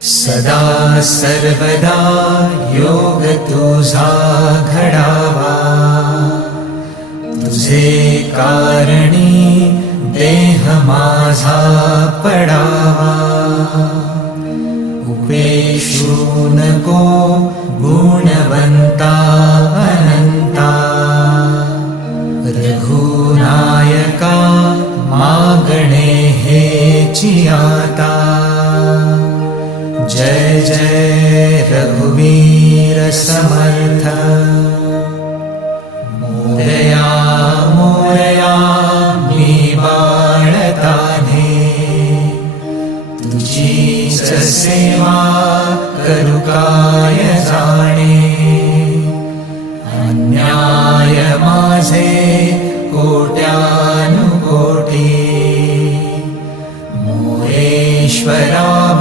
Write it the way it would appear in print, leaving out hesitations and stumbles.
सदा सर्वदा योग तुझा घडावा, तुझे कारणी देह माझा पडावा. उपेशू नको गुणवंता अनंता, रघुनायका मागणे हेची आता. जय जय रघुवीर समर्थ. मोरया मोरया मी बाळताने, तुझीच सेवा करू काय जाणे. अन्याय माझे कोट्यानुकोटी, मोरेश्वरा